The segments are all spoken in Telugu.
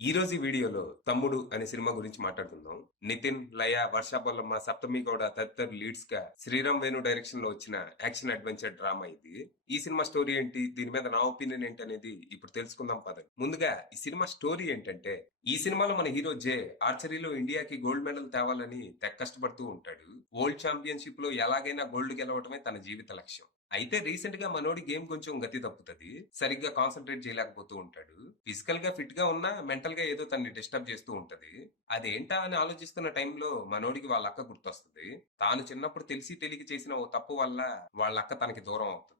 ఈ రోజు ఈ వీడియోలో తమ్ముడు అనే సినిమా గురించి మాట్లాడుకుందాం. నితిన్, లయ, వర్ష బొల్లమ్మ, సప్తమి గౌడ తదితరులు లీడ్స్ గా శ్రీరామ్ వేణు డైరెక్షన్ లో వచ్చిన యాక్షన్ అడ్వెంచర్ డ్రామా ఇది. ఈ సినిమా స్టోరీ ఏంటి, దీని మీద నా ఒపీనియన్ ఏంటి అనేది ఇప్పుడు తెలుసుకుందాం పదండి. ముందుగా ఈ సినిమా స్టోరీ ఏంటంటే, ఈ సినిమాలో మన హీరో జే ఆర్చరీలో ఇండియాకి గోల్డ్ మెడల్ తేవాలని తెగ కష్టపడుతూ ఉంటాడు. వరల్డ్ ఛాంపియన్షిప్ లో ఎలాగైనా గోల్డ్ గెలవటమే తన జీవిత లక్ష్యం. అయితే రీసెంట్ గా మనోడి గేమ్ కొంచెం గతి తప్పుతుంది. సరిగ్గా కాన్సన్ట్రేట్ చేయలేకపోతూ ఉంటాడు. ఫిజికల్ గా ఫిట్ గా ఉన్నా మెంటల్ గా ఏదో తన్ని డిస్టర్బ్ చేస్తూ ఉంటది. అదేంటా అని ఆలోచిస్తున్న టైంలో మనోడికి వాళ్ళ అక్క గుర్తొస్తుంది. తాను చిన్నప్పుడు తెలిసి తెలియక చేసిన ఓ తప్పు వల్ల వాళ్ళ అక్క తనకి దూరం అవుతుంది.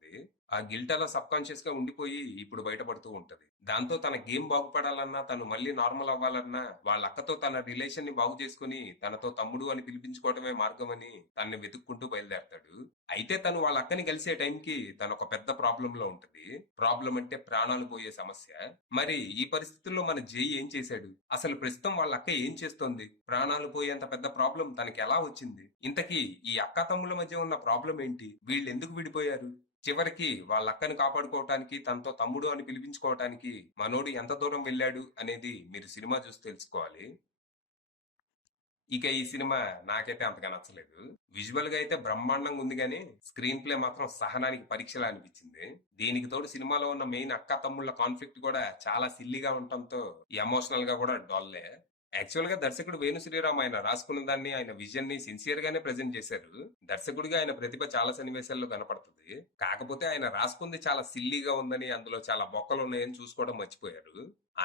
ఆ గిల్ట్ అలా సబ్ కాన్షియస్ గా ఉండిపోయి ఇప్పుడు బయటపడుతూ ఉంటది. దాంతో తన గేమ్ బాగుపడాలన్నా, తను మళ్ళీ నార్మల్ అవ్వాలన్నా, వాళ్ళ అక్కతో తన రిలేషన్ ని బాగు చేసుకుని తనతో తమ్ముడు అని పిలిపించుకోవడమే మార్గం అని తనని వెతుక్కుంటూ బయలుదేరతాడు. అయితే తను వాళ్ళ అక్కని కలిసే టైంకి తను ఒక పెద్ద ప్రాబ్లం లో ఉంటది. ప్రాబ్లం అంటే ప్రాణాలు పోయే సమస్య. మరి ఈ పరిస్థితుల్లో మన జై ఏం చేశాడు? అసలు ప్రస్తుతం వాళ్ళ అక్క ఏం చేస్తోంది? ప్రాణాలు పోయేంత పెద్ద ప్రాబ్లం తనకి ఎలా వచ్చింది? ఇంతకీ ఈ అక్క తమ్ముల మధ్య ఉన్న ప్రాబ్లం ఏంటి? వీళ్ళు ఎందుకు విడిపోయారు? చివరికి వాళ్ళ అక్కని కాపాడుకోవటానికి, తనతో తమ్ముడు అని పిలిపించుకోవటానికి మనోడు ఎంత దూరం వెళ్ళాడు అనేది మీరు సినిమా చూసి తెలుసుకోవాలి. ఇక ఈ సినిమా నాకైతే అంతగా నచ్చలేదు. విజువల్ గా అయితే బ్రహ్మాండంగా ఉంది, కానీ స్క్రీన్ ప్లే మాత్రం సహనానికి పరీక్షలా అనిపించింది. దీనికి తోడు సినిమాలో ఉన్న మెయిన్ అక్క తమ్ముళ్ళ కాన్ఫ్లిక్ట్ కూడా చాలా సిల్లీగా ఉండటంతో ఎమోషనల్ గా కూడా డొల్లే. యాక్చువల్ గా దర్శకుడు వేణు శ్రీరామ్ ఆయన రాసుకున్న దాన్ని, ఆయన విజన్ ని సిన్సియర్ గానే ప్రెజెంట్ చేశారు. దర్శకుడిగా ఆయన ప్రతిభ చాలా సన్నివేశాల్లో కనపడుతుంది. కాకపోతే ఆయన రాసుకుంది చాలా సిల్లీగా ఉందని, అందులో చాలా బొక్కలు ఉన్నాయని చూసుకోవడం మర్చిపోయారు.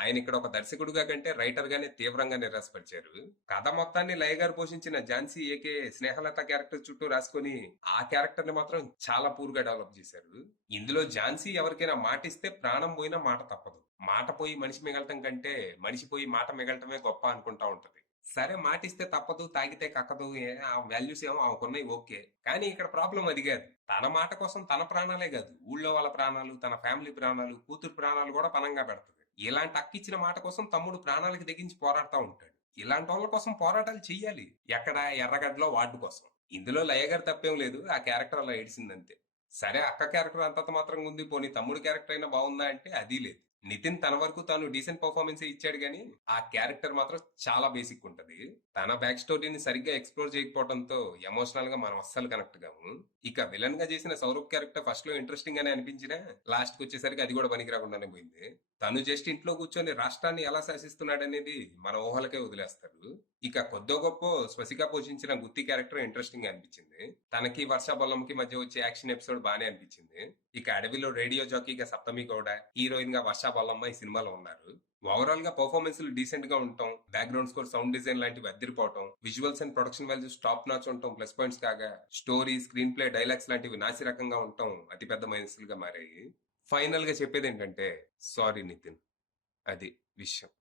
ఆయన ఇక్కడ ఒక దర్శకుడిగా కంటే రైటర్ గానే తీవ్రంగా నిరాశపరిచారు. కథ మొత్తాన్ని లయ గారు పోషించిన ఝాన్సీ ఏకే స్నేహలత క్యారెక్టర్ చుట్టూ రాసుకొని ఆ క్యారెక్టర్ ని మాత్రం చాలా పూర్ గా డెవలప్ చేశారు. ఇందులో ఝాన్సీ ఎవరికైనా మాటిస్తే ప్రాణం పోయినా మాట తప్పదు. మాట పోయి మనిషి మిగలటం కంటే మనిషి పోయి మాట మిగలటమే గొప్ప అనుకుంటా ఉంటది. సరే, మాటిస్తే తప్పదు, తాగితే కక్కదు, ఆ వాల్యూస్ ఏమో ఆమెకున్నాయి, ఓకే. కానీ ఇక్కడ ప్రాబ్లం అది కాదు. తన మాట కోసం తన ప్రాణాలే కాదు, ఊళ్ళో వాళ్ళ ప్రాణాలు, తన ఫ్యామిలీ ప్రాణాలు, కూతురు ప్రాణాలు కూడా పనంగా పెడతది. ఇలాంటి అక్కిచ్చిన మాట కోసం తమ్ముడు ప్రాణాలకు తెగించి పోరాడుతూ ఉంటాడు. ఇలాంటి వాళ్ళ కోసం పోరాటాలు చెయ్యాలి. ఎక్కడ? ఎర్రగడ్డలో వార్డు కోసం. ఇందులో లయ గారి తప్పేం లేదు, ఆ క్యారెక్టర్ అలా ఏడిసిందంతే. సరే, అక్క క్యారెక్టర్ అంతంత మాత్రంగా ఉంది, పోనీ తమ్ముడు క్యారెక్టర్ అయినా బాగుందా అంటే అది లేదు. నితిన్ తన వరకు తాను డీసెంట్ పర్ఫార్మెన్స్ ఇచ్చాడు, గానీ ఆ క్యారెక్టర్ మాత్రం చాలా బేసిక్ ఉంటది. తన బ్యాక్ స్టోరీని సరిగ్గా ఎక్స్ప్లోర్ చేయకపోవడంతో ఎమోషనల్ గా మనం అస్సలు కనెక్ట్ కాము. ఇక విలన్ గా చేసిన సౌరభ్ క్యారెక్టర్ ఫస్ట్ లో ఇంట్రెస్టింగ్ గానే అనిపించినా లాస్ట్ కి వచ్చేసరికి అది కూడా పనికి రాకుండానే పోయింది. తను జస్ట్ ఇంట్లో కూర్చొని రాష్ట్రాన్ని ఎలా శాసిస్తున్నాడనేది మన ఊహలకే వదిలేస్తారు. ఇక కొద్దో గొప్ప స్వసిగా పోషించిన గుత్తి క్యారెక్టర్ ఇంట్రెస్టింగ్ గా అనిపించింది. తనకి వర్ష బొల్లంకి మధ్య వచ్చే యాక్షన్ ఎపిసోడ్ బానే అనిపించింది. ఇక అడవిలో రేడియో జాకీగా సప్తమి గౌడ, హీరోయిన్ గా వర్ష బొల్లమ్మ ఈ సినిమాలో ఉన్నారు. ఓవరాల్ గా పర్ఫార్మెన్స్ డీసెంట్ గా ఉండటం, బ్యాక్గ్రౌండ్ స్కోర్, సౌండ్ డిజైన్ లాంటివి అద్దరిపోవటం, visuals and production values top notch ఉండటం ప్లస్ పాయింట్స్ కాగా, స్టోరీ, స్క్రీన్ ప్లే, డైలాగ్స్ లాంటివి నాసి రకంగా ఉండటం అతిపెద్ద మైనస్లుగా మారాయి. ఫైనల్ గా చెప్పేది ఏంటంటే, సారీ నితిన్, అది విషయం.